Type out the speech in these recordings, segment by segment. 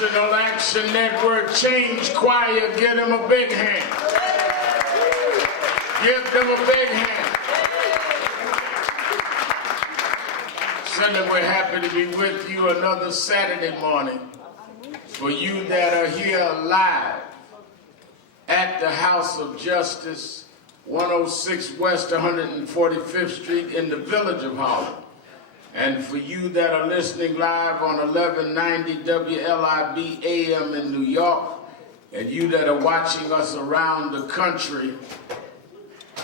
National Action Network Change Choir, give them a big hand. Give them a big hand. Sunday, we're happy to be with you another Saturday morning. For you that are here live at the House of Justice, 106 West 145th Street in the Village of Harlem. And for you that are listening live on 1190 WLIB AM in New York, and you that are watching us around the country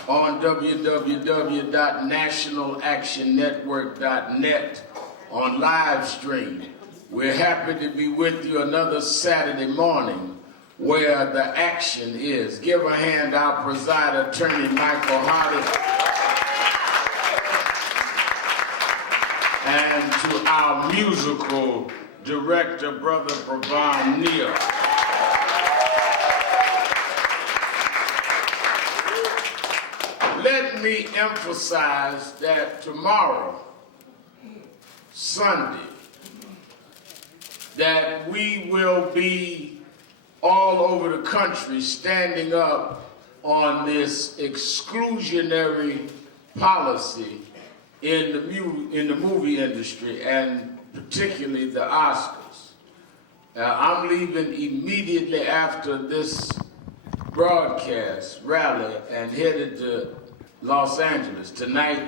on www.nationalactionnetwork.net on live stream, we're happy to be with you another Saturday morning where the action is. Give a hand to our presider, Attorney Michael Hardy, and to our musical director, Brother Pravon Neal. Let me emphasize that tomorrow, Sunday, that we will be all over the country standing up on this exclusionary policy in the movie industry, and particularly the Oscars. I'm leaving immediately after this broadcast rally and headed to Los Angeles. Tonight,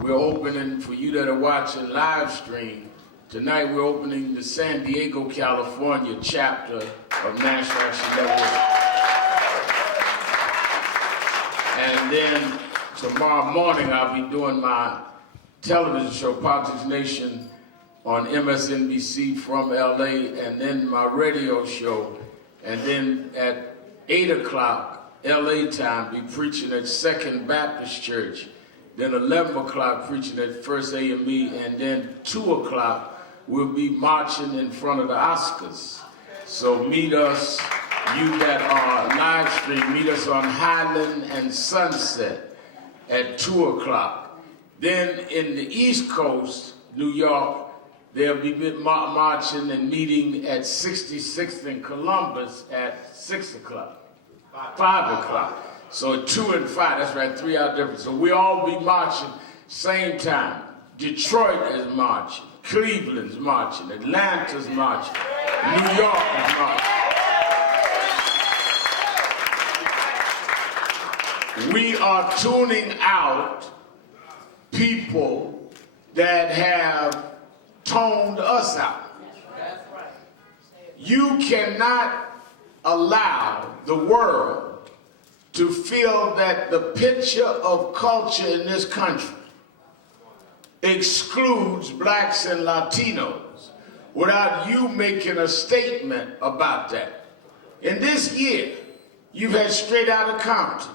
we're opening, for you that are watching live stream, tonight we're opening the San Diego, California chapter of National Action Network. And then tomorrow morning I'll be doing my television show, Politics Nation, on MSNBC from LA, and then my radio show, and then at 8 o'clock LA time, be preaching at Second Baptist Church, then 11 o'clock preaching at First AME, and then 2 o'clock we'll be marching in front of the Oscars. So meet us, you that are live stream, meet us on Highland and Sunset at 2 o'clock. Then in the East Coast, New York, they'll be marching and meeting at 66th and Columbus at 6 o'clock, 5 o'clock. So 2 and 5, that's right, 3 hour difference. So we all be marching same time. Detroit is marching, Cleveland's marching, Atlanta's marching, New York is marching. We are tuning out people that have toned us out. You cannot allow the world to feel that the picture of culture in this country excludes blacks and Latinos without you making a statement about that. In this year, you've had Straight Outta Compton.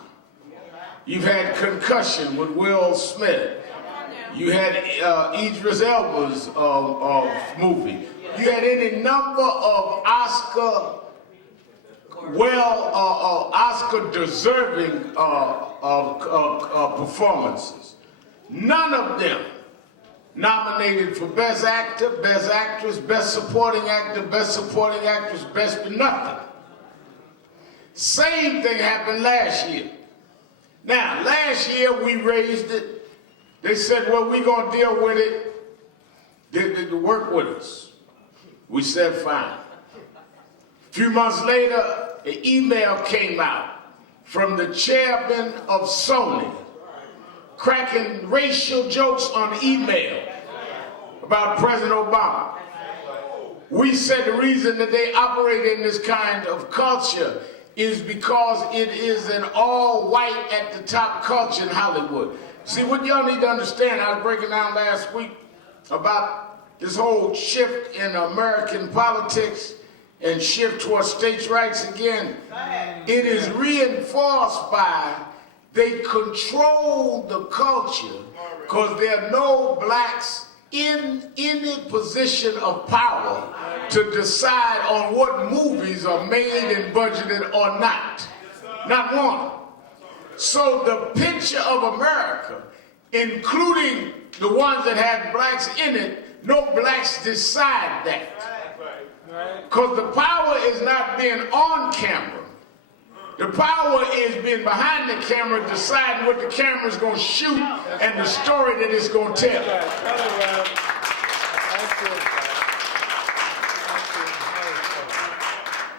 You've had Concussion with Will Smith. You had Idris Elba's movie. You had any number of Oscar-deserving performances. None of them nominated for Best Actor, Best Actress, Best Supporting Actor, Best Supporting Actress, Best nothing. Same thing happened last year. Now, last year we raised it. They said, well, we're going to deal with it. They work with us. We said, fine. A few months later, an email came out from the chairman of Sony, cracking racial jokes on email about President Obama. We said the reason that they operate in this kind of culture is because it is an all-white at the top culture in Hollywood. See, what y'all need to understand, I was breaking down last week about this whole shift in American politics and shift towards states' rights again. It is reinforced by they control the culture because there are no blacks in any position of power to decide on what movies are made and budgeted or not. Not one. So the picture of America, including the ones that have blacks in it, no blacks decide that. Because the power is not being on camera. The power is being behind the camera, deciding what the camera's going to shoot and the story that it's going to tell.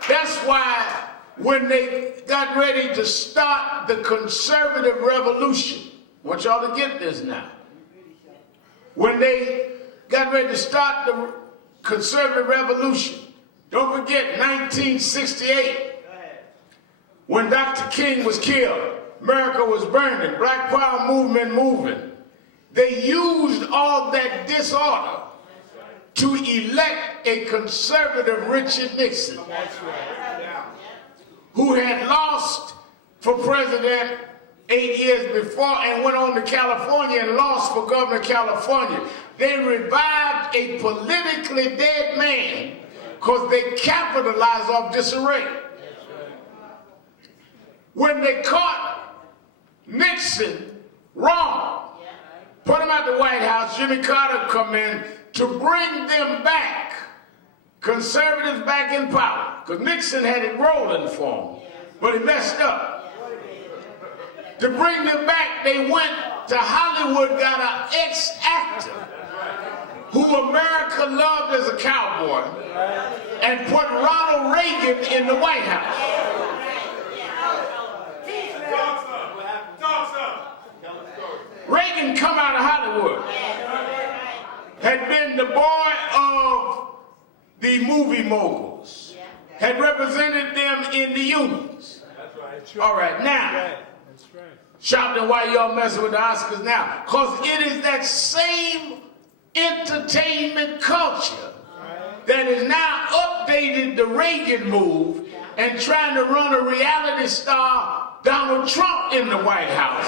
That's why when they got ready to start the conservative revolution, I want y'all to get this now. When they got ready to start the conservative revolution, don't forget 1968, when Dr. King was killed, America was burning, Black Power movement moving. They used all that disorder to elect a conservative Richard Nixon, who had lost for president 8 years before and went on to California and lost for governor of California. They revived a politically dead man because they capitalized off disarray. When they caught Nixon wrong, put him at the White House, Jimmy Carter come in to bring them back, conservatives back in power, because Nixon had it rolling for him, but he messed up. To bring them back, they went to Hollywood, got an ex-actor who America loved as a cowboy, and put Ronald Reagan in the White House. Reagan come out of Hollywood, had been the boy of the movie moguls, had represented them in the unions. All right, now, Sharpton, why y'all messing with the Oscars now? Because it is that same entertainment culture that has now updated the Reagan move and trying to run a reality star, Donald Trump, in the White House.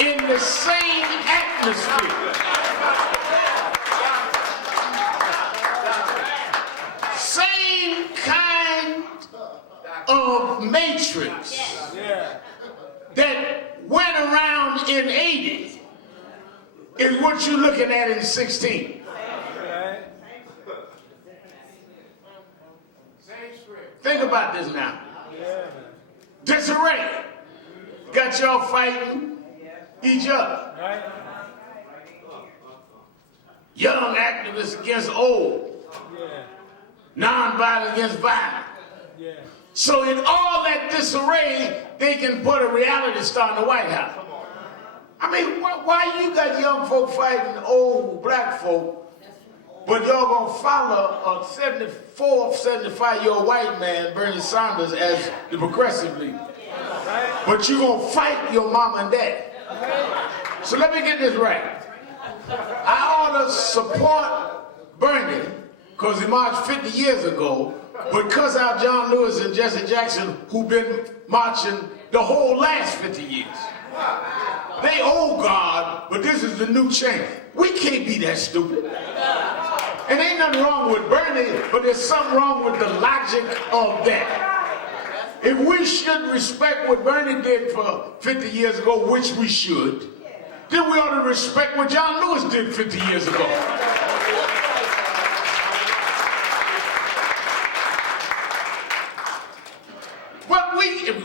In the same atmosphere. Same kind of matrix that went around in 80 is what you're looking at in 16. Think about this now. Disarray got y'all fighting each other. Young activists against old. Non-violent against violent. So in all that disarray, they can put a reality star in the White House. I mean, why you got young folk fighting old black folk, but y'all gonna follow a 74, 75-year-old white man, Bernie Sanders, as the progressive leader? But you gonna fight your mom and dad. So let me get this right. I ought to support Bernie because he marched 50 years ago, but cuss out John Lewis and Jesse Jackson, who've been marching the whole last 50 years. They owe God, but this is the new change. We can't be that stupid. And ain't nothing wrong with Bernie, but there's something wrong with the logic of that. If we should respect what Bernie did for 50 years ago, which we should, then we ought to respect what John Lewis did 50 years ago. But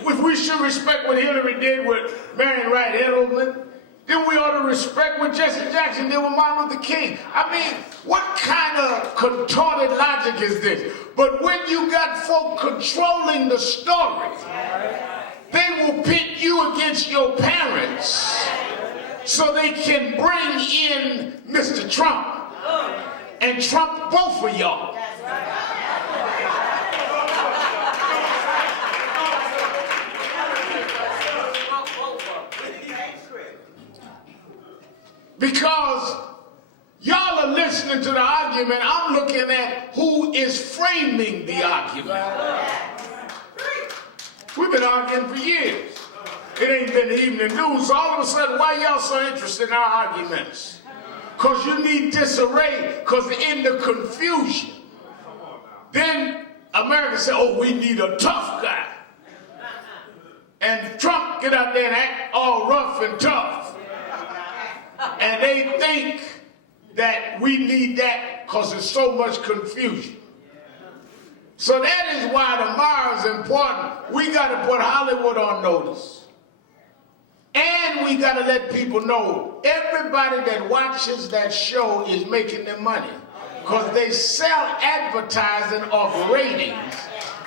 if we should respect what Hillary did with Marion Wright Edelman, then we ought to respect what Jesse Jackson did with Martin Luther King. I mean, what kind of contorted logic is this? But when you got folk controlling the story, they will pit you against your parents so they can bring in Mr. Trump and trump both of y'all. Because y'all are listening to the argument, I'm looking at who is framing the argument. We've been arguing for years. It ain't been the evening news. So all of a sudden, why y'all so interested in our arguments? Because you need disarray, because in the confusion, then America said, oh, we need a tough guy. And Trump get out there and act all rough and tough. And they think that we need that because there's so much confusion. So that is why tomorrow is important. We got to put Hollywood on notice. And we got to let people know everybody that watches that show is making their money. Because they sell advertising off ratings.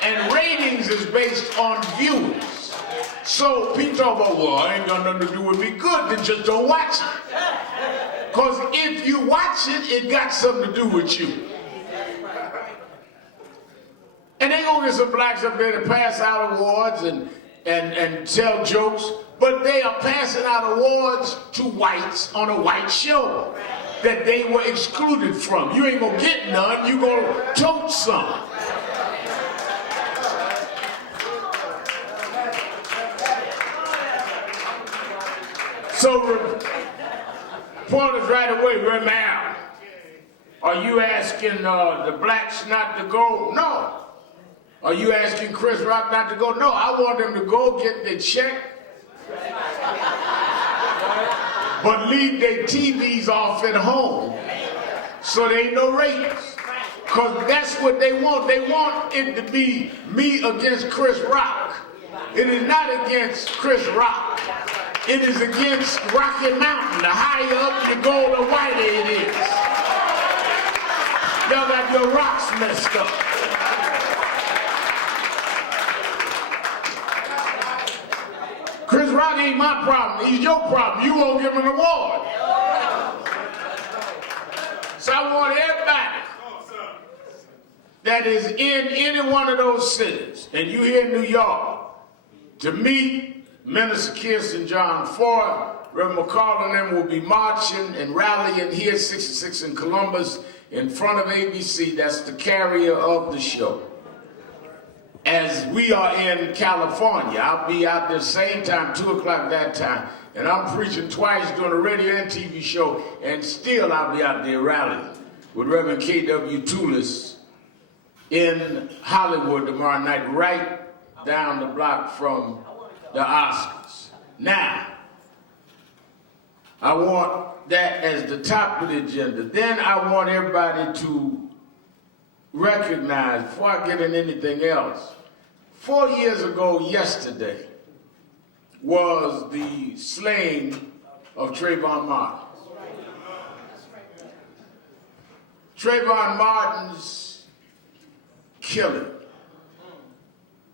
And ratings is based on viewers. So people talk about, well, I ain't got nothing to do with me. Good, then just don't watch it. Because if you watch it, it got something to do with you. And they gonna get some blacks up there to pass out awards and tell jokes, but they are passing out awards to whites on a white show that they were excluded from. You ain't gonna get none, you gonna tote some. So point is right away, Ramel, are you asking the blacks not to go? No. Are you asking Chris Rock not to go? No, I want them to go get their check, but leave their TVs off at home so there ain't no ratings. Because that's what they want. They want it to be me against Chris Rock. It is not against Chris Rock. It is against Rocky Mountain. The higher up you go, the whiter it is. Y'all got your rocks messed up. Chris Rock ain't my problem, he's your problem. You won't give him an award. So I want everybody that is in any one of those cities, and you here in New York, to meet Minister Kirsten John Ford. Reverend McCall and them will be marching and rallying here, 66 in Columbus, in front of ABC. That's the carrier of the show. As we are in California, I'll be out there same time, 2 o'clock that time, and I'm preaching twice doing a radio and TV show, and still I'll be out there rallying with Reverend K.W. Toulis in Hollywood tomorrow night, right down the block from the Oscars. Now, I want that as the top of the agenda. Then I want everybody to recognize, before I get into anything else, 4 years ago yesterday was the slaying of Trayvon Martin. Trayvon Martin's killing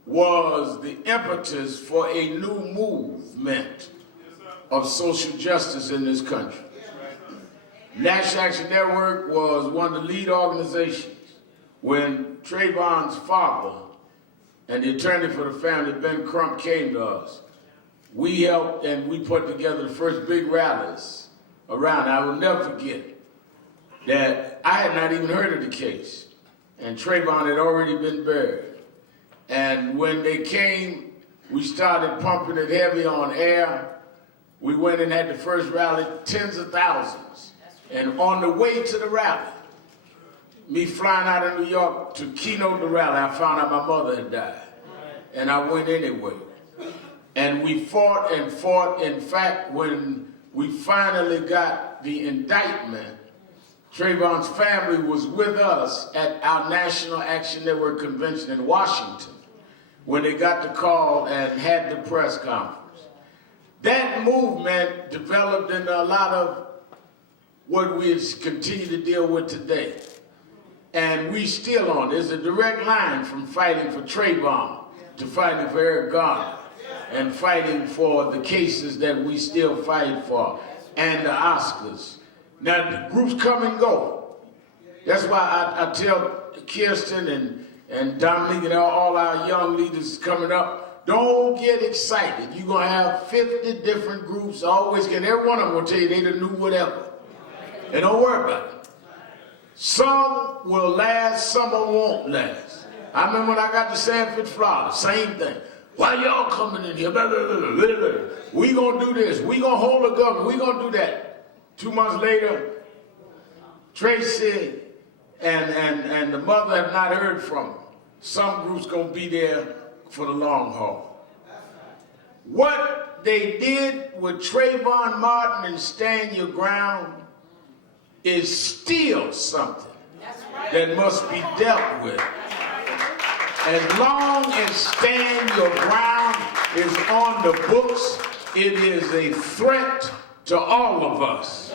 was the impetus for a new movement of social justice in this country. National Action Network was one of the lead organizations when Trayvon's father and the attorney for the family, Ben Crump, came to us. We helped and we put together the first big rallies around. I will never forget that I had not even heard of the case, and Trayvon had already been buried. And when they came, we started pumping it heavy on air. We went and had the first rally, tens of thousands. And on the way to the rally, me flying out of New York to keynote the rally, I found out my mother had died. And I went anyway. And we fought and fought. In fact, when we finally got the indictment, Trayvon's family was with us at our National Action Network convention in Washington when they got the call and had the press conference. That movement developed into a lot of what we continue to deal with today. And we still on. There's a direct line from fighting for Trayvon to fighting for Eric Garner and fighting for the cases that we still fight for and the Oscars. Now, the groups come and go. That's why I tell Kirsten and Dominique and all our young leaders coming up, don't get excited. You're going to have 50 different groups always, and every one of them will tell you they done knew whatever. And don't worry about it. Some will last, some of them won't last. I remember when I got to Sanford, Florida, same thing. Why y'all coming in here? Blah, blah, blah, blah, blah. We gonna do this. We gonna hold the government. We gonna do that. 2 months later, Tracy and the mother have not heard from them. Some groups gonna be there for the long haul. What they did with Trayvon Martin and Stand Your Ground is still something that must be dealt with. As long as stand your ground is on the books, it is a threat to all of us.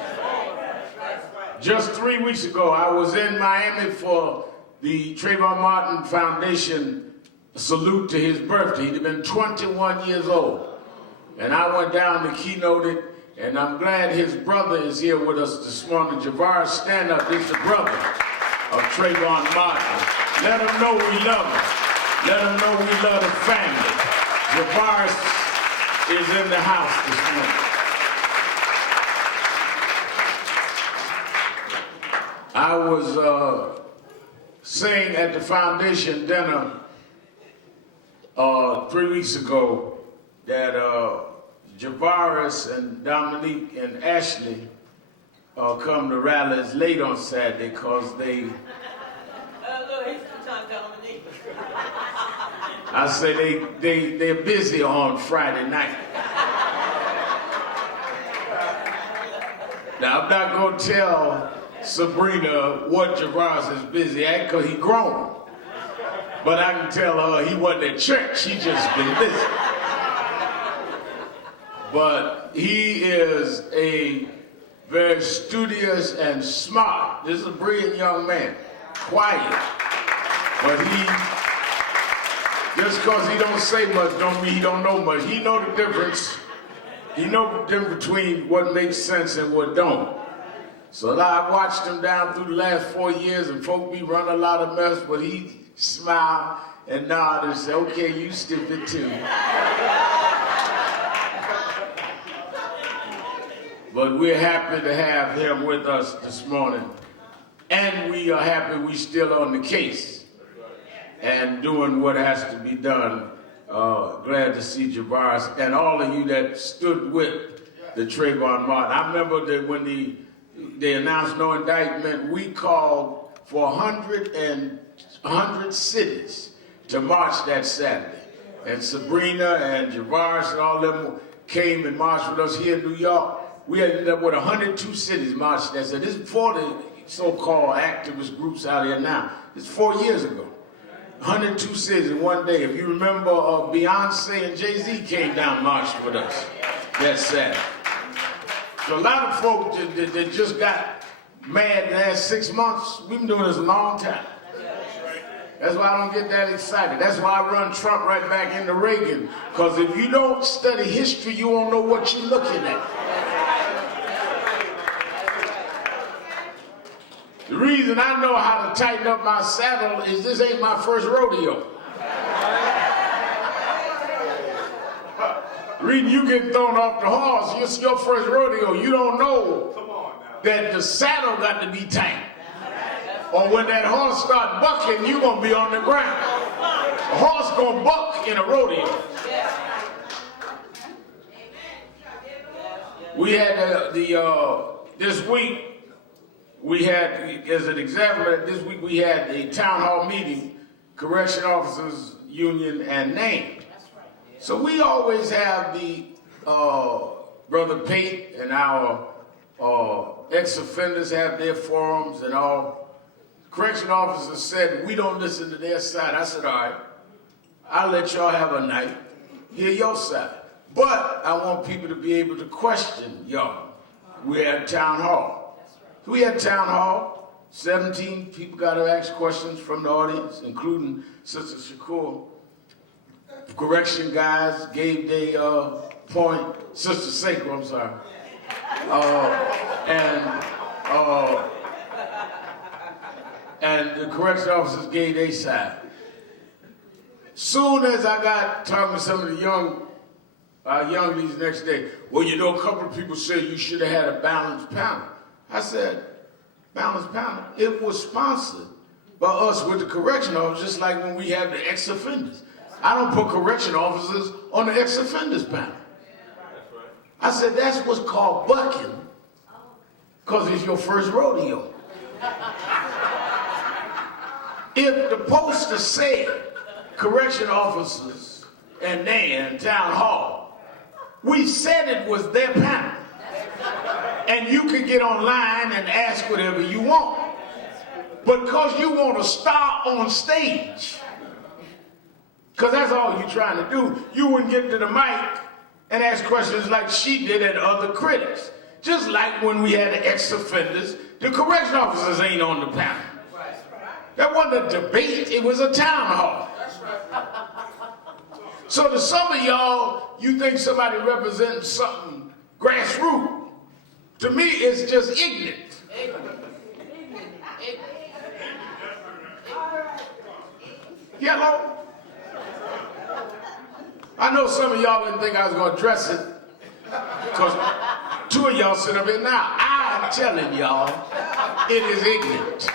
Just 3 weeks ago, I was in Miami for the Trayvon Martin Foundation salute to his birthday. He'd been 21 years old. And I went down to keynote it, and I'm glad his brother is here with us this morning. Javaris, stand up. This is the brother of Trayvon Martin. Let him know we love him. Let him know we love the family. Javaris is in the house this morning. I was saying at the foundation dinner 3 weeks ago that Javaris and Dominique and Ashley come to rallies late on Saturday because they... I say they're busy on Friday night. Now, I'm not going to tell Sabrina what Javaris is busy at because he grown. But I can tell her he wasn't at church. He just been busy. But he is a very studious and smart. This is a brilliant young man. Quiet. But just because he don't say much don't mean he don't know much. He know the difference. He know the difference between what makes sense and what don't. So I watched him down through the last 4 years, and folk be running a lot of mess, but he smiled and nodded and said, okay, you stiff it too. But we're happy to have him with us this morning. And we are happy we're still on the case and doing what has to be done. Glad to see Javaris and all of you that stood with the Trayvon Martin. I remember that when they announced no indictment, we called for 100 cities to march that Saturday. And Sabrina and Javaris and all of them came and marched with us here in New York. We ended up with 102 cities marched that Saturday. This is before the so-called activist groups out here now. This is 4 years ago. 102 cities in one day. If you remember, Beyonce and Jay-Z came down and marched with us that Saturday. So a lot of folks that just got mad in the last 6 months, we've been doing this a long time. That's why I don't get that excited. That's why I run Trump right back into Reagan. Because if you don't study history, you won't know what you're looking at. The reason I know how to tighten up my saddle is this ain't my first rodeo. The reason you get thrown off the horse, it's your first rodeo. You don't know that the saddle got to be tight. Or when that horse start bucking, you're going to be on the ground. A horse going to buck in a rodeo. We had this week, we had, as an example, this week we had a town hall meeting, Correction Officers Union and NAN. So we always have the Brother Pate and our ex-offenders have their forums and all. Correction officers said, we don't listen to their side. I said, all right, I'll let y'all have a night, hear your side. But I want people to be able to question y'all. We had town hall. So we had town hall, 17 people got to ask questions from the audience, including Sister Shakur. Correction guys gave their point, Sister Seiko, I'm sorry. And the correction officers gave their side. Soon as I got talking to some of the young ladies the next day, well, you know, a couple of people said you should have had a balanced panel. I said, balanced panel? It was sponsored by us with the correction officers, just like when we have the ex-offenders. I don't put correction officers on the ex-offenders panel. I said, that's what's called bucking, because it's your first rodeo. If the poster said correction officers and NAN town hall, we said it was their panel. And you can get online and ask whatever you want. But because you want to star on stage, because that's all you're trying to do, you wouldn't get to the mic and ask questions like she did and other critics. Just like when we had the ex-offenders, the correction officers ain't on the panel. That wasn't a debate, it was a town hall. So to some of y'all, you think somebody representing something grassroots. To me, it's just ignorant. Yellow? I know some of y'all didn't think I was going to address it, because two of y'all sit up here now. I'm telling y'all, it is ignorant.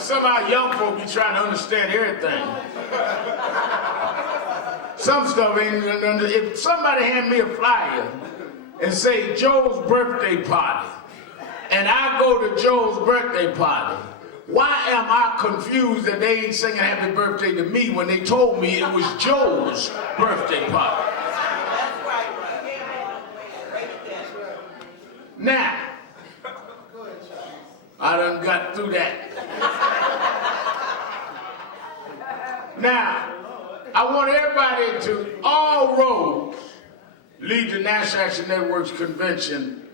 Some of our young folk be trying to understand everything. Some stuff ain't, if somebody hand me a flyer and say Joe's birthday party, and I go to Joe's birthday party, why am I confused that they ain't singing happy birthday to me when they told me it was Joe's birthday party? Now, I done got through that. Now, I want everybody to, all roads lead to National Action Network's convention,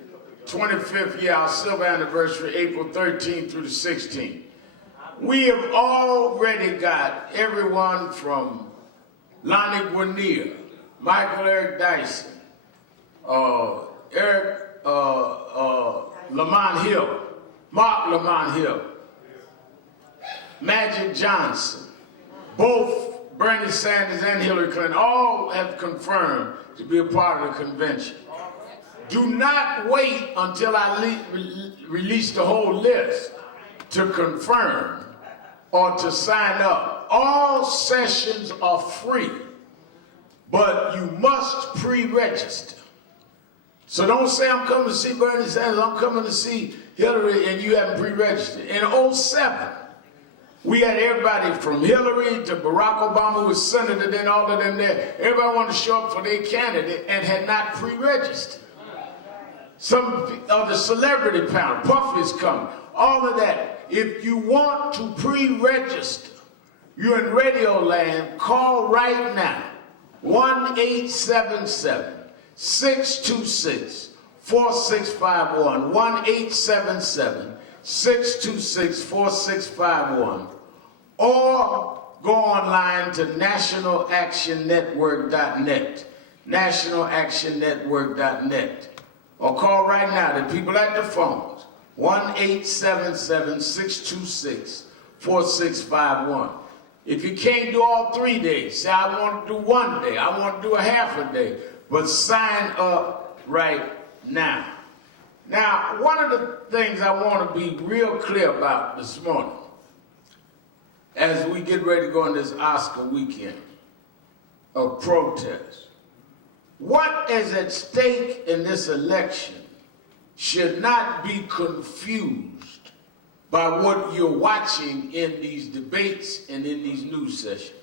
25th year, our silver anniversary, April 13th through the 16th. We have already got everyone from Lonnie Guinier, Michael Eric Dyson, Lamont Hill, Mark Lamont Hill, Magic Johnson, both Bernie Sanders and Hillary Clinton, all have confirmed to be a part of the convention. Do not wait until I release the whole list to confirm or to sign up. All sessions are free, but you must pre-register. So don't say I'm coming to see Bernie Sanders, I'm coming to see Hillary, and you haven't pre-registered. In 2007, we had everybody from Hillary to Barack Obama, who was senator, then all of them there. Everybody wanted to show up for their candidate and had not pre-registered. Some of the celebrity panel, Puffy's coming, all of that. If you want to pre-register, you're in Radio Land, call right now, 1-877-626-4651, 1-877-626-4651, or go online to nationalactionnetwork.net, nationalactionnetwork.net, or call right now, the people at the phones, 1-877-626-4651. If you can't do all 3 days, say I want to do 1 day, I want to do a half a day, but sign up right now. Now, one of the things I want to be real clear about this morning, as we get ready to go on this Oscar weekend of protest, what is at stake in this election should not be confused by what you're watching in these debates and in these news sessions.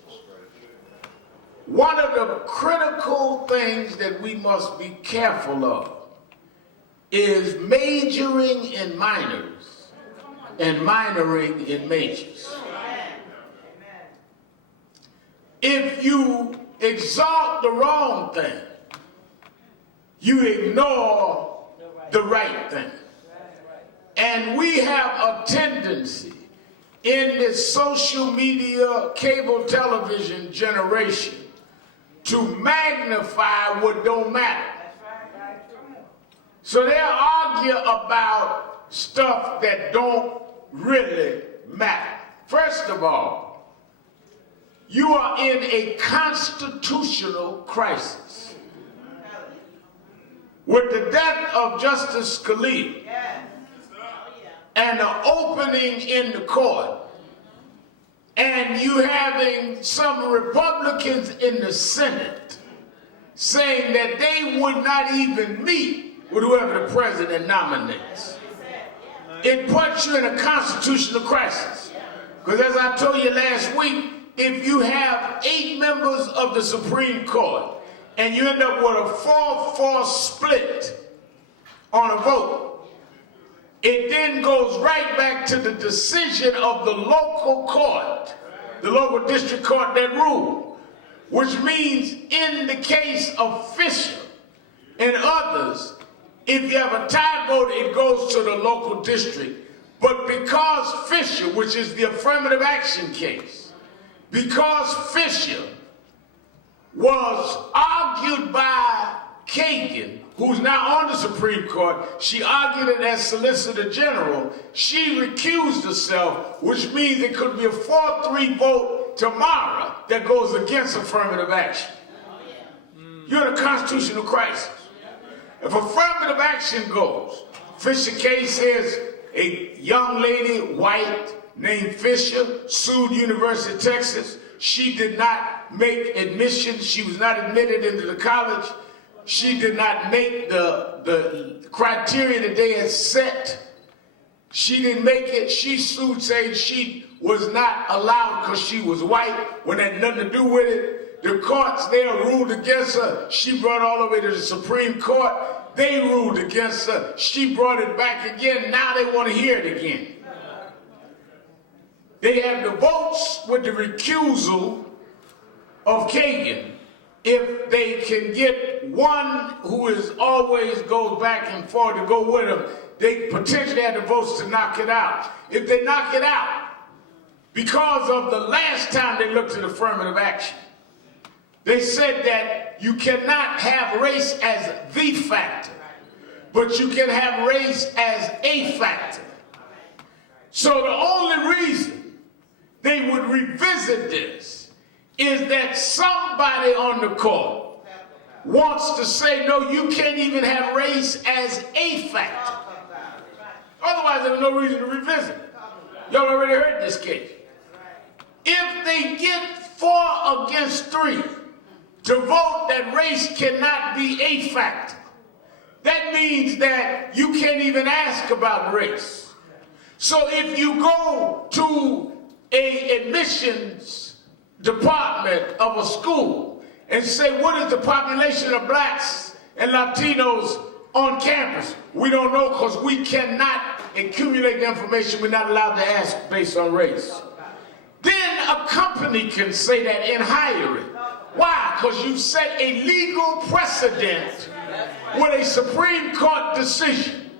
One of the critical things that we must be careful of is majoring in minors and minoring in majors. If you exalt the wrong thing, you ignore the right thing. And we have a tendency in this social media, cable television generation to magnify what don't matter. So they'll argue about stuff that don't really matter. First of all, you are in a constitutional crisis. With the death of Justice Scalia and the opening in the court, and you having some Republicans in the Senate saying that they would not even meet with whoever the president nominates, it puts you in a constitutional crisis. Because as I told you last week, if you have 8 members of the Supreme Court and you end up with a 4-4 split on a vote, it then goes right back to the decision of the local court, the local district court that ruled, which means in the case of Fisher and others, if you have a tie vote, it goes to the local district. But because Fisher, which is the affirmative action case, because Fisher was argued by Kagan, who's now on the Supreme Court, she argued it as Solicitor General, she recused herself, which means it could be a 4-3 vote tomorrow that goes against affirmative action. You're in a constitutional crisis. If affirmative action goes, Fisher case says a young lady, white, named Fisher, sued University of Texas. She did not make admission. She was not admitted into the college. She did not make the criteria that they had set. She didn't make it. She sued saying she was not allowed because she was white when it had nothing to do with it. The courts there ruled against her. She brought it all the way to the Supreme Court. They ruled against her. She brought it back again. Now they want to hear it again. They have the votes with the recusal of Kagan. If they can get one who is always goes back and forth to go with them, they potentially have the votes to knock it out. If they knock it out, because of the last time they looked at affirmative action, they said that you cannot have race as the factor, but you can have race as a factor. So the only reason they would revisit this is that somebody on the court wants to say, no, you can't even have race as a factor. Otherwise, there's no reason to revisit it. Y'all already heard this case. If they get 4 against 3 to vote that race cannot be a factor, that means that you can't even ask about race. So if you go to an admissions department of a school and say, what is the population of blacks and Latinos on campus? We don't know because we cannot accumulate the information. We're not allowed to ask based on race. Then a company can say that and hire it. Why? Because you've set a legal precedent with a Supreme Court decision,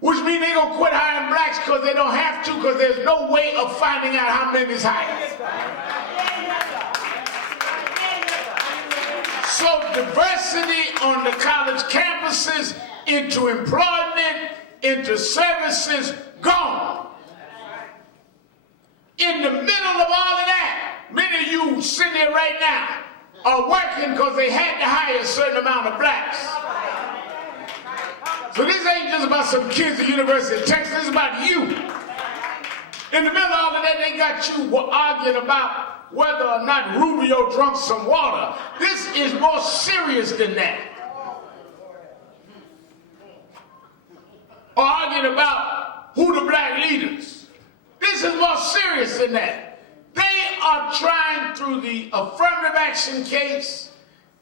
which means they're going to quit hiring blacks because they don't have to, because there's no way of finding out how many is hired. So diversity on the college campuses, into employment, into services, gone. In the middle of all of that, many of you sitting there right now are working because they had to hire a certain amount of blacks. So this ain't just about some kids at the University of Texas, it's about you. In the middle of all of that, they got you arguing about whether or not Rubio drunk some water. This is more serious than that. Or arguing about who the black leaders. This is more serious than that. They are trying through the affirmative action case,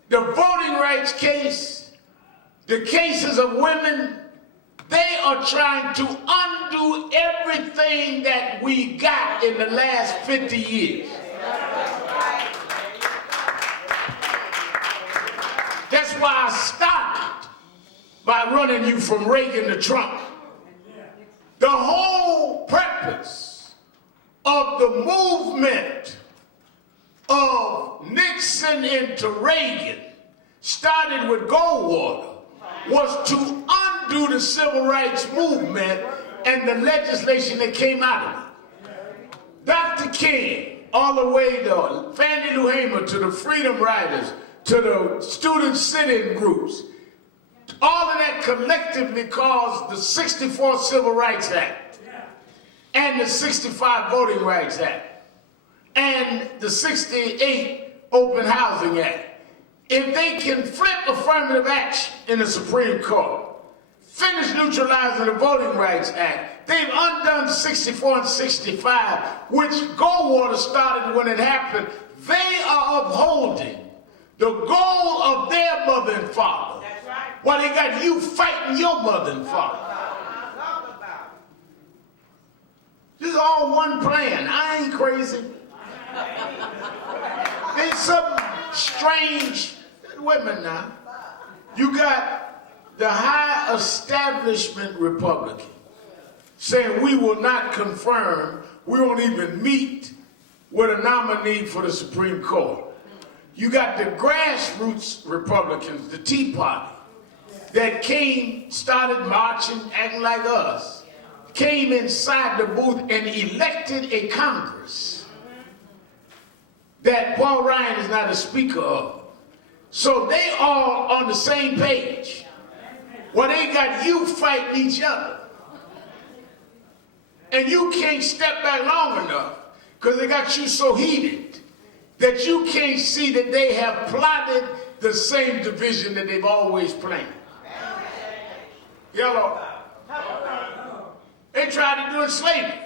the voting rights case, the cases of women, they are trying to undo everything that we got in the last 50 years. That's why I started by running you from Reagan to Trump. The whole purpose of the movement of Nixon into Reagan started with Goldwater was to undo the civil rights movement and the legislation that came out of it. Dr. King, all the way to Fannie Lou Hamer, to the Freedom Riders, to the student sit-in groups, all of that collectively caused the 64 Civil Rights Act and the 65 Voting Rights Act and the 68 Open Housing Act. If they can flip affirmative action in the Supreme Court, finish neutralizing the Voting Rights Act, they've undone 64 and 65, which Goldwater started when it happened. They are upholding the goal of their mother and father. That's right. While they got you fighting your mother and father. This is all one plan. I ain't crazy. There's something strange. Wait a minute now. You got the high establishment Republican saying we will not confirm, we won't even meet with a nominee for the Supreme Court. You got the grassroots Republicans, the Tea Party, that started marching, acting like us, came inside the booth and elected a Congress that Paul Ryan is not a speaker of. So they all on the same page. Well, they got you fighting each other. And you can't step back long enough because they got you so heated that you can't see that they have plotted the same division that they've always planned. Yellow. They tried to do it slavery.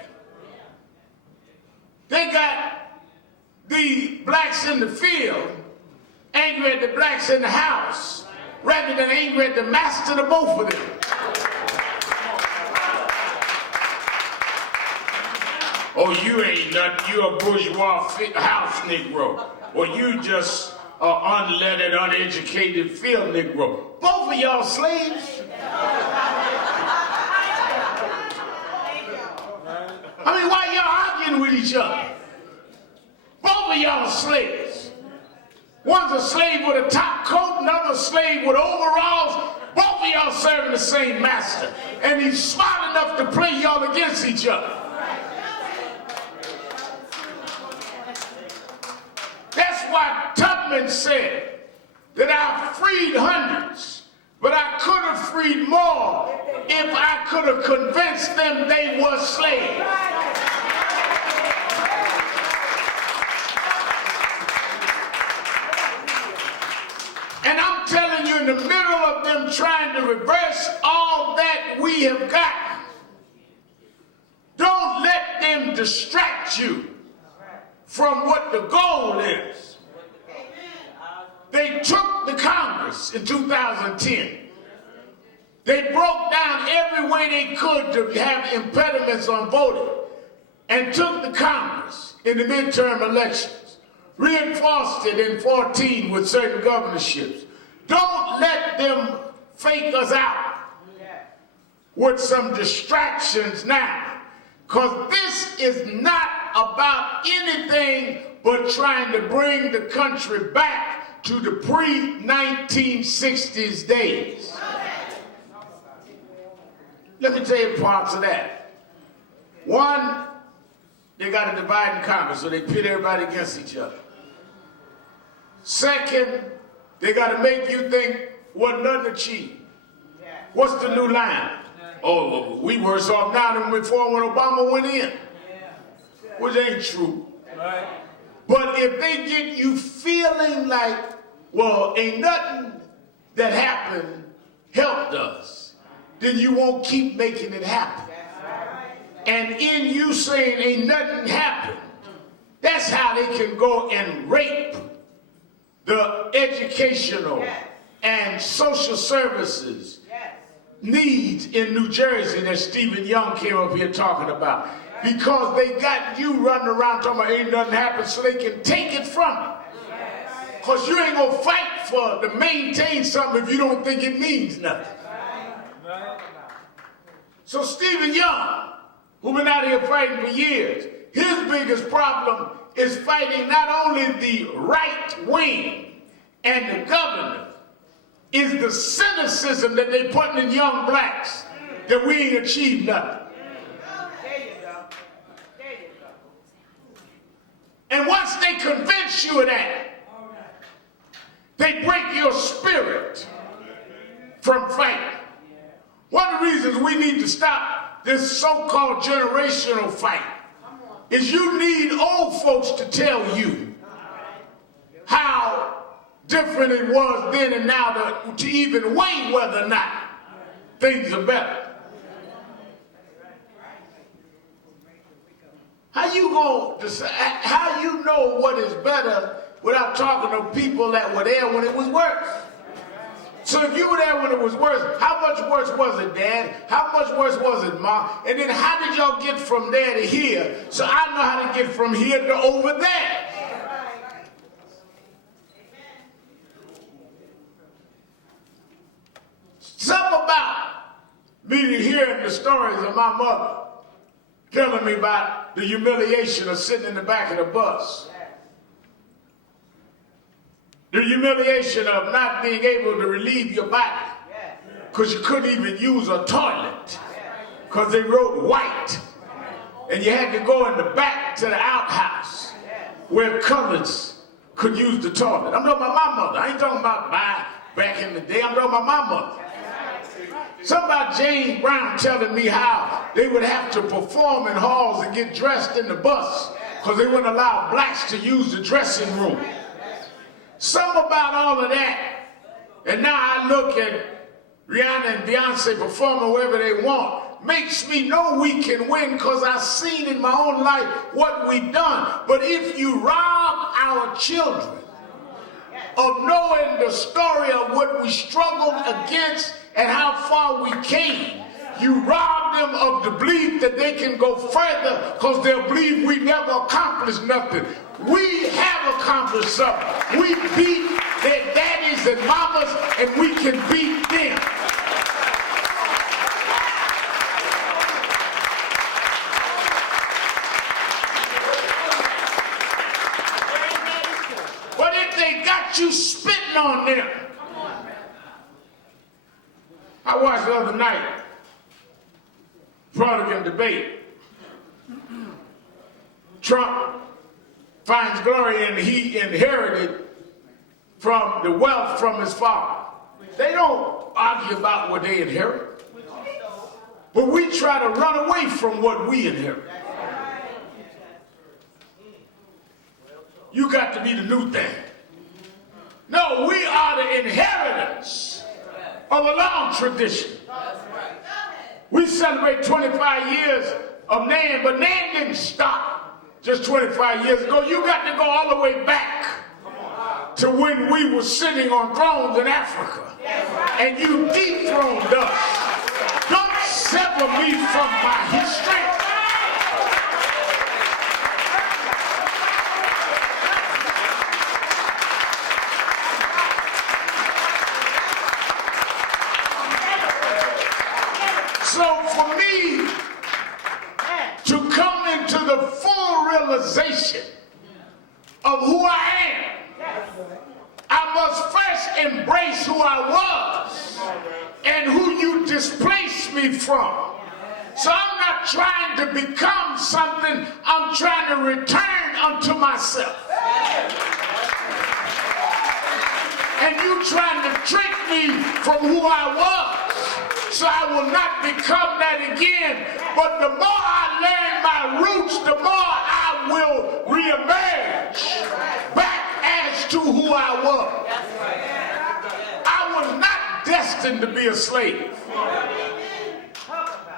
They got the blacks in the field angry at the blacks in the house rather than angry at the master of both of them. Oh, you ain't nothing. You a bourgeois house Negro. Or you just unlettered, uneducated field Negro. Both of y'all slaves. I mean, why y'all arguing with each other? Both of y'all slaves. One's a slave with a top coat, another a slave with overalls. Both of y'all serving the same master. And he's smart enough to play y'all against each other. That's why Tubman said that I freed hundreds, but I could have freed more if I could have convinced them they were slaves. And I'm telling you, in the middle of them trying to reverse all that we have gotten, don't let them distract you from what the goal is. They took the Congress in 2010. They broke down every way they could to have impediments on voting and took the Congress in the midterm elections, reinforced it in 14 with certain governorships. Don't let them fake us out with some distractions now, because this is not about anything but trying to bring the country back to the pre-1960s days. Let me tell you parts of that. One, they got to divide in Congress, so they pit everybody against each other. Second, they got to make you think what nothing achieved. What's the new line? Oh, we worse off now than before when Obama went in. Which ain't true. Right. But if they get you feeling like, well, ain't nothing that happened helped us, then you won't keep making it happen. And in you saying ain't nothing happened, that's how they can go and rape the educational and social services needs in New Jersey that Stephen Young came up here talking about. Because they got you running around talking about ain't nothing happened so they can take it from you. Because you ain't going to fight to maintain something if you don't think it means nothing. So Stephen Young, who's been out here fighting for years, his biggest problem is fighting not only the right wing and the governor, is the cynicism that they putting in young blacks that we ain't achieved nothing. And once they convince you of that, they break your spirit from fighting. One of the reasons we need to stop this so-called generational fight is you need old folks to tell you how different it was then and now to even weigh whether or not things are better. How you going to decide? How you know what is better without talking to people that were there when it was worse. So if you were there when it was worse, how much worse was it, Dad? How much worse was it, Mom? And then how did y'all get from there to here? So I know how to get from here to over there. Something about me hearing the stories of my mother telling me about the humiliation of sitting in the back of the bus. The humiliation of not being able to relieve your body because you couldn't even use a toilet because they wrote white. And you had to go in the back to the outhouse where coloreds could use the toilet. I'm talking about my mother. I ain't talking about back in the day. I'm talking about my mother. Something about James Brown telling me how they would have to perform in halls and get dressed in the bus because they wouldn't allow blacks to use the dressing room. Something about all of that. And now I look at Rihanna and Beyonce performing wherever they want. Makes me know we can win because I've seen in my own life what we've done. But if you rob our children of knowing the story of what we struggled against and how far we came, you rob them of the belief that they can go further because they'll believe we never accomplished nothing. We have accomplished something. We beat their daddies and mamas, and we can beat them. But if they got you spitting on them, I watched the other night, Protestant debate. Trump finds glory in he inherited from the wealth from his father. They don't argue about what they inherit. But we try to run away from what we inherit. You got to be the new thing. No, we are the inheritors of a long tradition. We celebrate 25 years of NAN, but NAN didn't stop just 25 years ago. You got to go all the way back to when we were sitting on thrones in Africa. And you dethroned us. Don't sever me from my history. So for me to come into the full realization of who I am, I must first embrace who I was and who you displaced me from. So I'm not trying to become something, I'm trying to return unto myself. And you trying to trick me from who I was. So I will not become that again. But the more I learn my roots, the more I will reemerge back as to who I was. I was not destined to be a slave.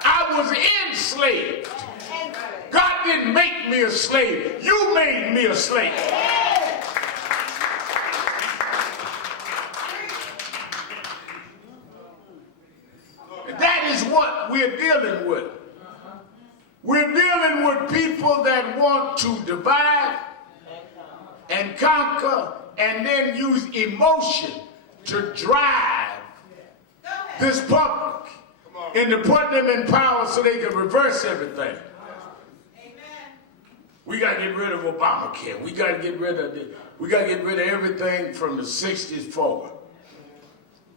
I was enslaved. God didn't make me a slave. You made me a slave. That is what we're dealing with. We're dealing with people that want to divide and conquer and then use emotion to drive this public into putting them in power so they can reverse everything. We got to get rid of Obamacare. We got to get rid of everything from the 60s forward.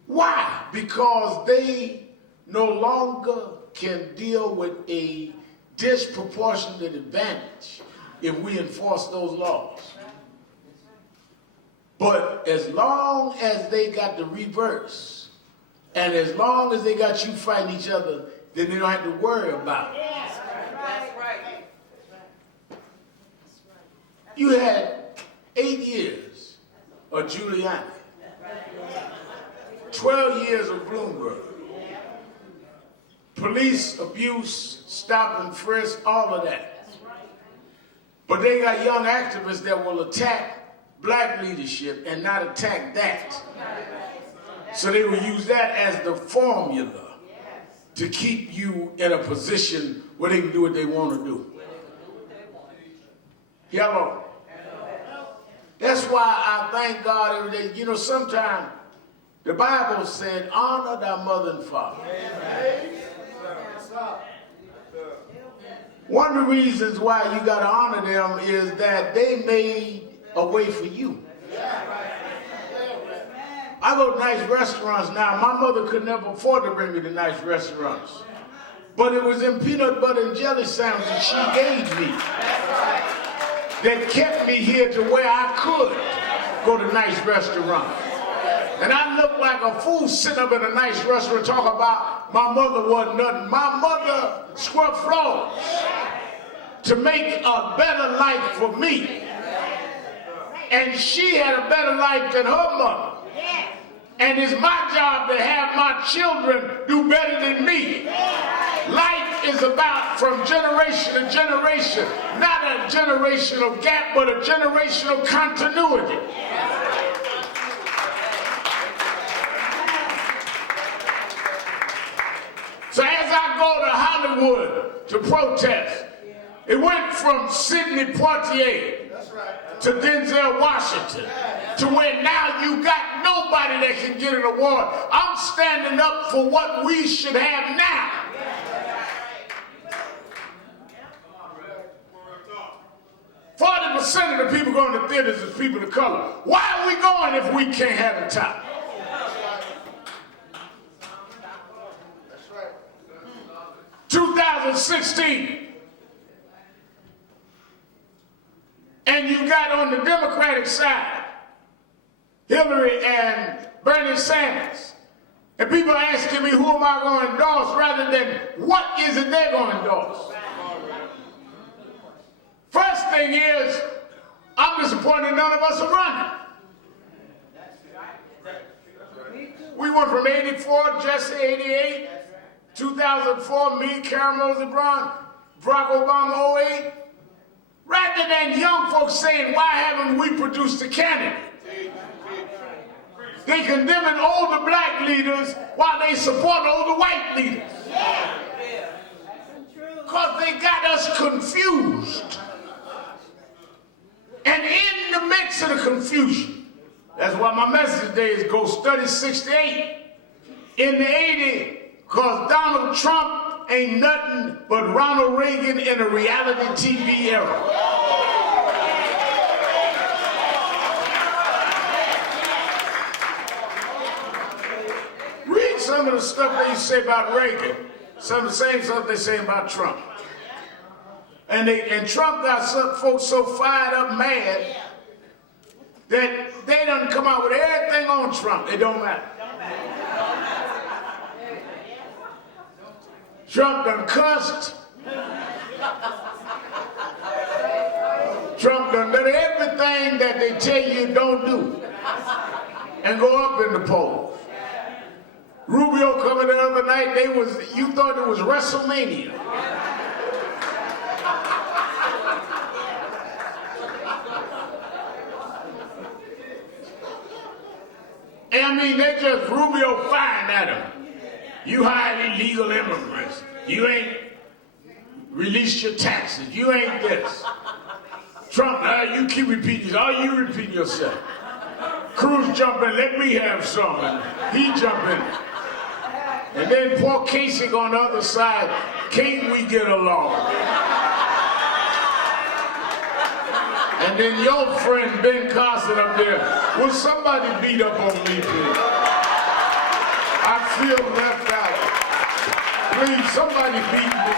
Why? Because they no longer can deal with a disproportionate advantage if we enforce those laws. But as long as they got the reverse, and as long as they got you fighting each other, then they don't have to worry about it. That's right. You had 8 years of Giuliani, 12 years of Bloomberg. Police abuse, stop and frisk, all of that. But they got young activists that will attack black leadership and not attack that. So they will use that as the formula to keep you in a position where they can do what they want to do. Hello. That's why I thank God every day. You know, sometimes the Bible said, honor thy mother and father. One of the reasons why you got to honor them is that they made a way for you. I go to nice restaurants now. My mother could never afford to bring me to nice restaurants. But it was in peanut butter and jelly sandwiches she gave me that kept me here to where I could go to nice restaurants. And I look like a fool sitting up in a nice restaurant talking about my mother wasn't nothing. My mother scrubbed floors to make a better life for me. And she had a better life than her mother. And it's my job to have my children do better than me. Life is about from generation to generation, not a generational gap, but a generational continuity. So as I go to Hollywood to protest, it went from Sidney Poitier to Denzel Washington to where now you got nobody that can get an award. I'm standing up for what we should have now. 40% of the people going to theaters is people of color. Why are we going if we can't have the top? 2016. And you got on the Democratic side, Hillary and Bernie Sanders. And people are asking me, who am I going to endorse, rather than what is it they're going to endorse? First thing is, I'm disappointed none of us are running. We went from 84, Jesse 88, 2004, me, Karen Mosey-Brown, Barack Obama 08. Rather than young folks saying, why haven't we produced a candidate? They condemning older black leaders while they support older white leaders. Because they got us confused. And in the midst of the confusion, that's why my message today is go study 68 in the 80, because Donald Trump ain't nothing but Ronald Reagan in a reality TV era. Read some of the stuff they say about Reagan, some of the same stuff they say about Trump. And Trump got some folks so fired up mad that they done come out with everything on Trump. It don't matter. Trump done cussed. Trump done done everything that they tell you don't do and go up in the polls. Rubio coming the other night, you thought it was WrestleMania. And I mean, they just Rubio firing at him. You hired illegal immigrants. You ain't released your taxes. You ain't this. Trump, you keep repeating this. You repeating yourself. Cruz jump in, let me have some. And he jump in. And then poor Kasich on the other side, can't we get along? And then your friend Ben Carson up there, will somebody beat up on me, please? I feel left out. Please, somebody beat me.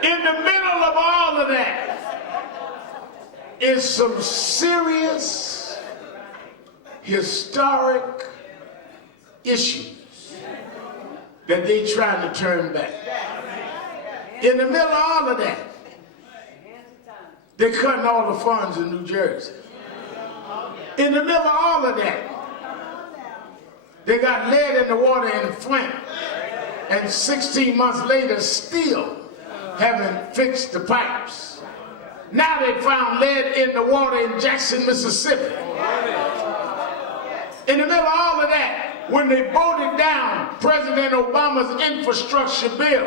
In the middle of all of that is some serious historic issues that they trying to turn back. In the middle of all of that They're cutting all the funds in New Jersey. In the middle of all of that, they got lead in the water in Flint, and 16 months later still haven't fixed the pipes. Now they found lead in the water in Jackson, Mississippi. In the middle of all of that, when they voted down President Obama's infrastructure bill,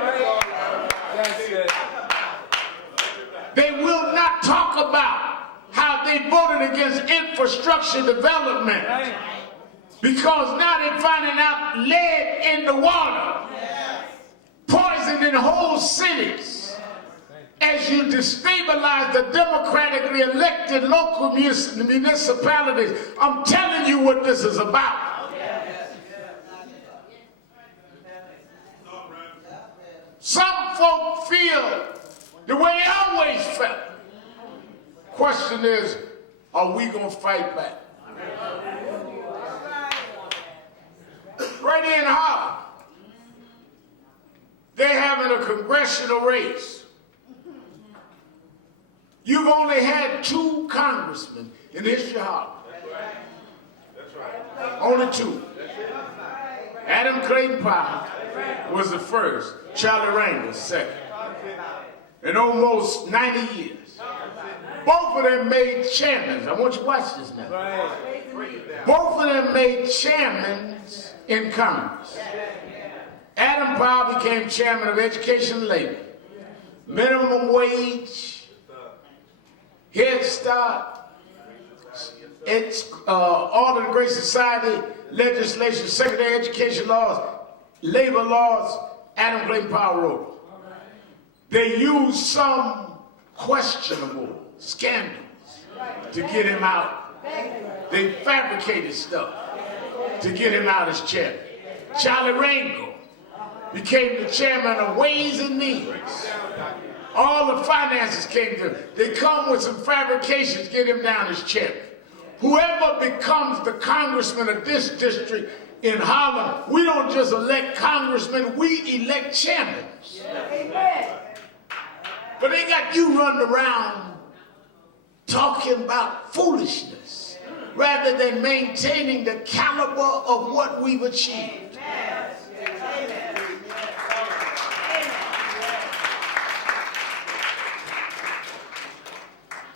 they will not talk about how they voted against infrastructure development, because now they're finding out lead in the water, poisoning whole cities. As you destabilize the democratically elected local municipalities, I'm telling you what this is about. Some folk feel the way I always felt. Question is, are we going to fight back? Right here in Harlem, they're having a congressional race. You've only had 2 congressmen in the history of Harlem. That's right. Only 2. Adam Clayton Powell was the first, Charlie Rangel second. In almost 90 years. Both of them made chairmen. I want you to watch this now. Both of them made chairmen in Congress. Adam Powell became chairman of Education and Labor. Minimum wage, Head Start, all of the Great Society, legislation, Secretary of Education laws, labor laws, Adam Clayton Powell wrote them. They used some questionable scandals to get him out. They fabricated stuff to get him out as chairman. Charlie Rangel became the chairman of Ways and Means. All the finances came to him. They come with some fabrications, get him down as chairman. Whoever becomes the congressman of this district in Harlem, we don't just elect congressmen, we elect chairmen. But they got you running around talking about foolishness rather than maintaining the caliber of what we've achieved.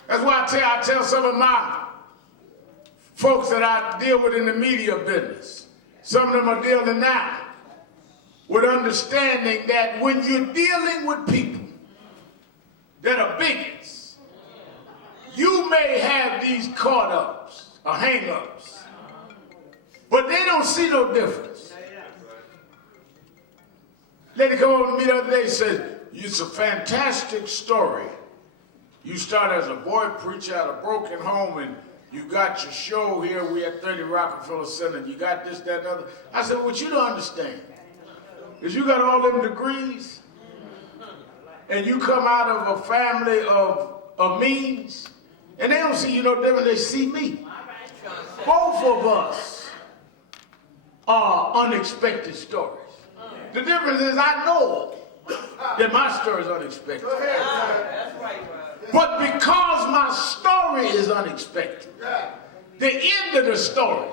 That's why I tell some of my folks that I deal with in the media business, some of them are dealing now with understanding that when you're dealing with people that are bigots, you may have these caught-ups or hang-ups, but they don't see no difference. Lady come over to me the other day and said, it's a fantastic story. You started as a boy preacher at a broken home, and you got your show here. We at 30 Rockefeller Center. And you got this, that, and other. I said, what you don't understand is you got all them degrees, and you come out of a family of means, and they don't see you no different. They see me. Both of us are unexpected stories. The difference is I know that my story is unexpected. But because my story is unexpected, the end of the story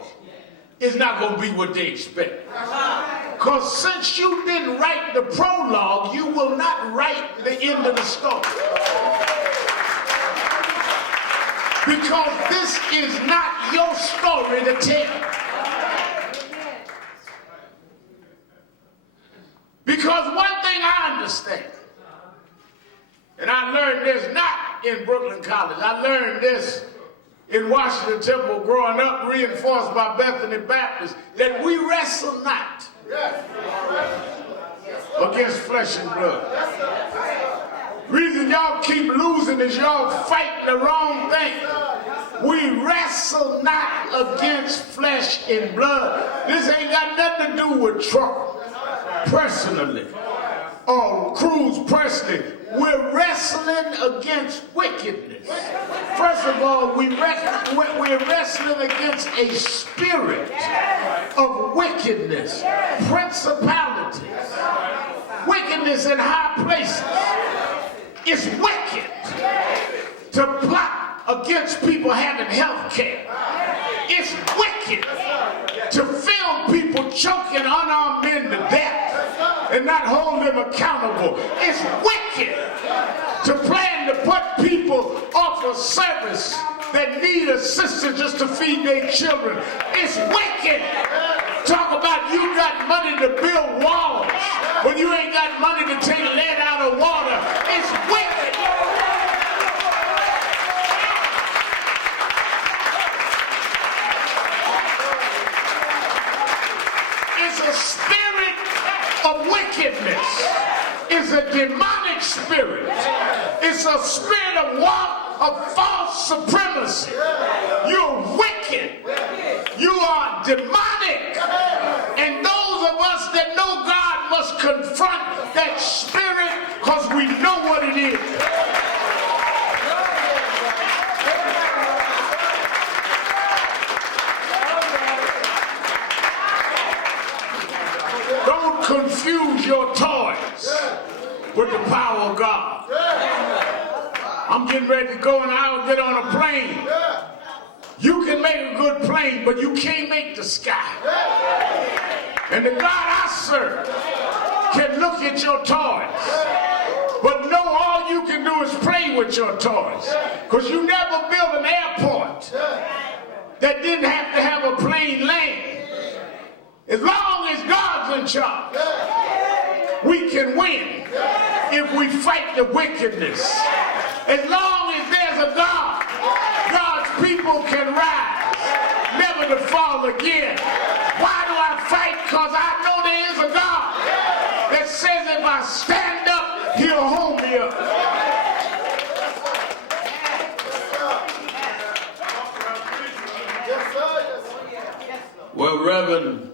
is not going to be what they expect. Because since you didn't write the prologue, you will not write the end of the story. Because this is not your story to tell. Because one thing I understand, and I learned this not in Brooklyn College, I learned this in Washington Temple growing up, reinforced by Bethany Baptist, that we wrestle not against flesh and blood. The reason y'all keep losing is y'all fighting the wrong thing. We wrestle not against flesh and blood. This ain't got nothing to do with Trump personally or Cruz personally. We're wrestling against wickedness. First of all, we're wrestling against a spirit of wickedness, principalities, wickedness in high places. It's wicked to plot against people having health care. It's wicked to film people choking unarmed men to death and not hold them accountable. It's wicked to plan to put people off of service that need assistance just to feed their children. It's wicked. Talk about you got money to build walls when you ain't got money to take lead out of water. It's wicked. It's a spirit of wickedness. It's a demonic spirit. It's a spirit of false supremacy. You're wicked. You are demonic. And those of us that know God must confront that spirit because we know what it is. Don't confuse your toys with the power of God. I'm getting ready to go and I'll get on a plane. You can make a good plane, but you can't make the sky. And the God I serve can look at your toys, but know all you can do is play with your toys. Because you never built an airport that didn't have to have a plane land. As long as God's in charge, we can win if we fight the wickedness. As long as there's a God, God's people can rise, never to fall again. Why do I fight? Because I know there is a God that says if I stand up, he'll hold me up. Well, Reverend,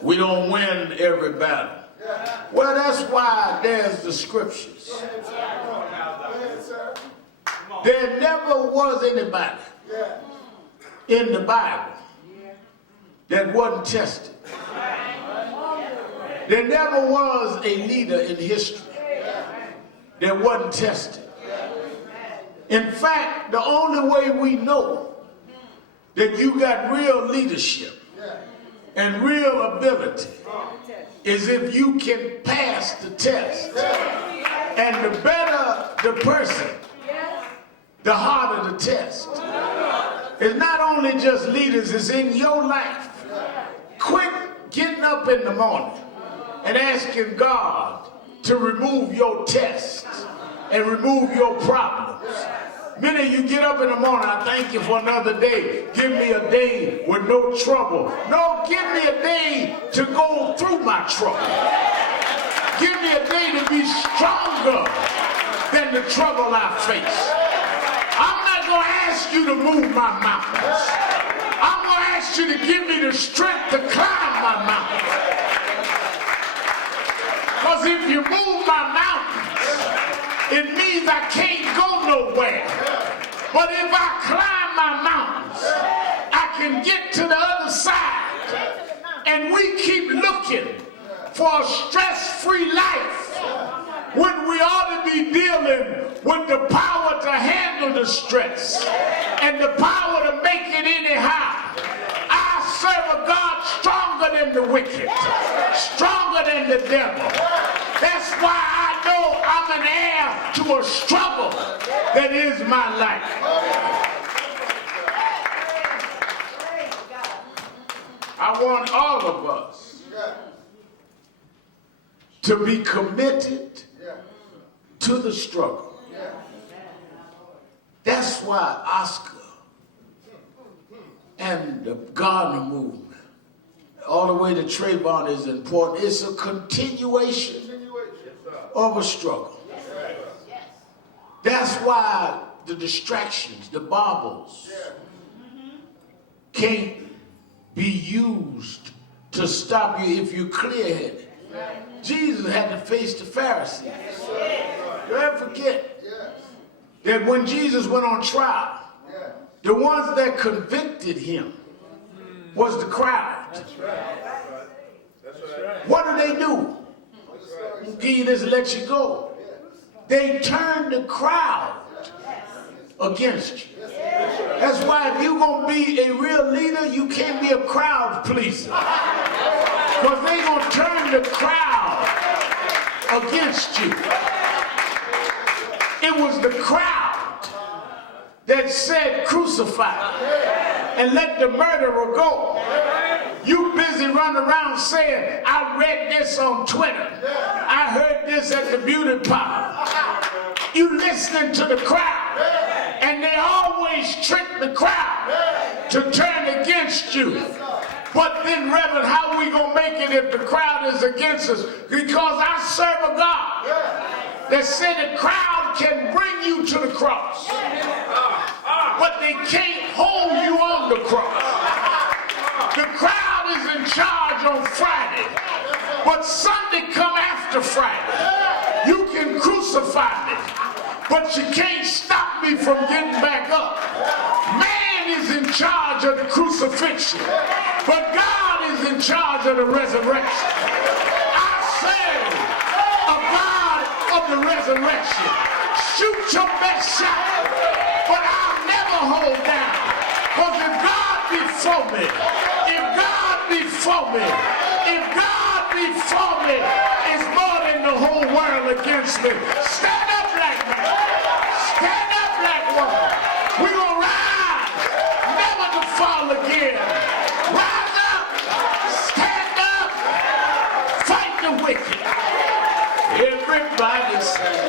we don't win every battle. Well, that's why there's the scriptures. There never was anybody in the Bible that wasn't tested. There never was a leader in history that wasn't tested. In fact, the only way we know that you got real leadership and real ability is if you can pass the test. And the better the person, the harder the test. It's not only just leaders, it's in your life. Quit getting up in the morning and asking God to remove your tests and remove your problems. Many of you get up in the morning, I thank you for another day. Give me a day with no trouble. No, give me a day to go through my trouble. Give me a day to be stronger than the trouble I face. I'm not going to ask you to move my mountains. I'm going to ask you to give me the strength to climb my mountains. Because if you move my mountains, it means I can't go nowhere. But if I climb my mountains, I can get to the other side. And we keep looking for a stress-free life when we ought to be dealing with the power to handle the stress and the power to make it anyhow. I serve a God stronger than the wicked, stronger than the devil. That's why I know I'm an heir to a struggle that is my life. I want all of us to be committed to the struggle. That's why Oscar and the Gardner movement, all the way to Trayvon, is important. It's a continuation of a struggle. That's why the distractions, the baubles, can't be used to stop you if you're clear-headed. Jesus had to face the Pharisees. Don't ever forget that when Jesus went on trial, the ones that convicted him was the crowd. What do they do? Give you this and let you go. They turned the crowd against you. That's why if you're going to be a real leader, you can't be a crowd pleaser. Because they're going to turn the crowd against you. It was the crowd that said crucify and let the murderer go. You busy running around saying, I read this on Twitter. I heard this at the beauty parlor. You listening to the crowd. And they always trick the crowd to turn against you. But then, Reverend, how are we going to make it if the crowd is against us? Because I serve a God that said the crowd can bring you to the cross. But they can't hold you on the cross. The crowd is in charge on Friday. But Sunday come after Friday. You can crucify me. But you can't stop me from getting back up. Man is in charge of the crucifixion, but God is in charge of the resurrection. I serve a God of the resurrection. Shoot your best shot, but I'll never hold down. Because if God be for me, if God be for me, if God be for me, it's more than the whole world against me. Stand up, black man. Stand up, black woman. We're going to rise, never to fall again. Rise up, stand up, fight the wicked. Everybody say